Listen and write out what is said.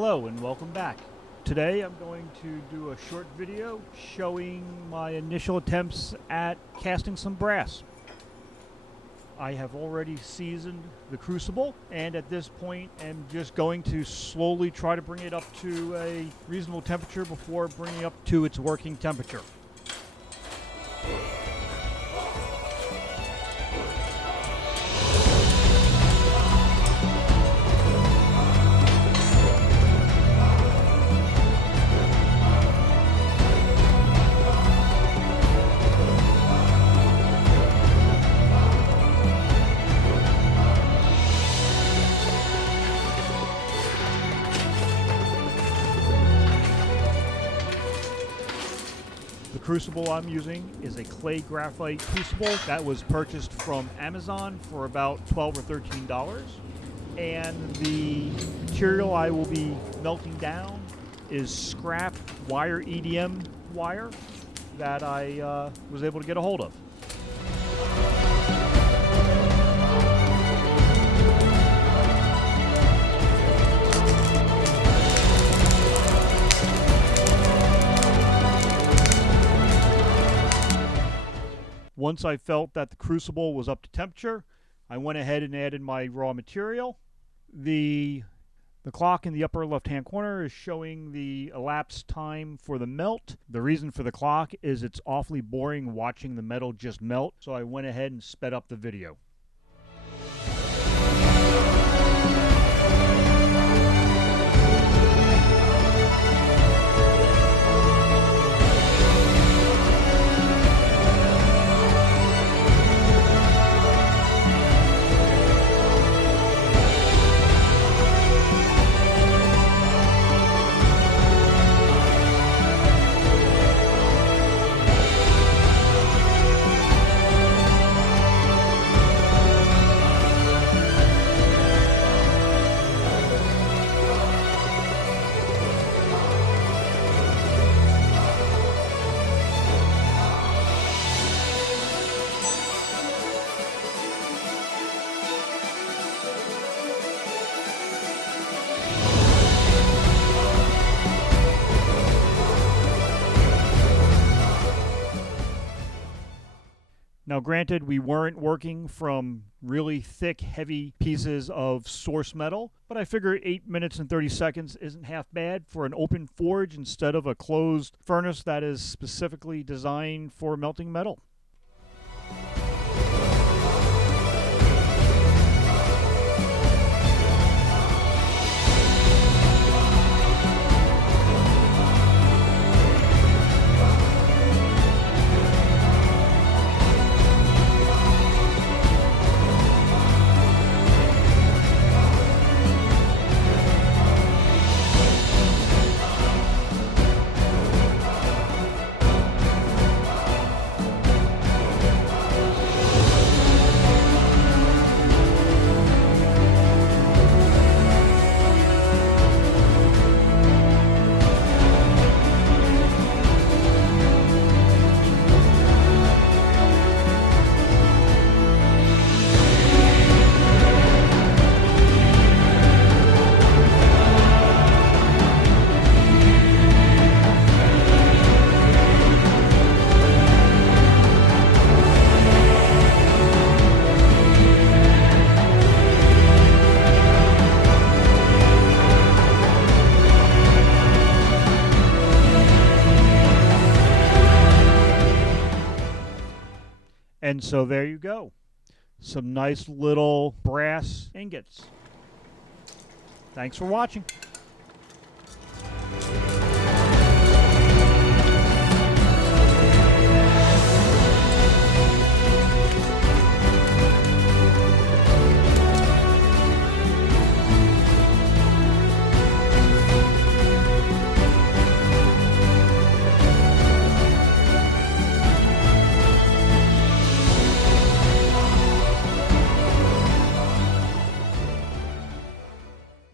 Hello and welcome back. Today I'm going to do a short video showing my initial attempts at casting some brass. I have already seasoned the crucible, and at this point am just going to slowly try to bring it up to a reasonable temperature before bringing it up to its working temperature. The crucible I'm using is a clay graphite crucible that was purchased from Amazon for about $12 or $13. And the material I will be melting down is scrap wire EDM wire that I was able to get a hold of. Once I felt that the crucible was up to temperature, I went ahead and added my raw material. The clock in the upper left-hand corner is showing the elapsed time for the melt. The reason for the clock is it's awfully boring watching the metal just melt, so I went ahead and sped up the video. Now granted, we weren't working from really thick, heavy pieces of source metal, but I figure 8 minutes and 30 seconds isn't half bad for an open forge instead of a closed furnace that is specifically designed for melting metal. And so there you go. Some nice little brass ingots. Thanks for watching.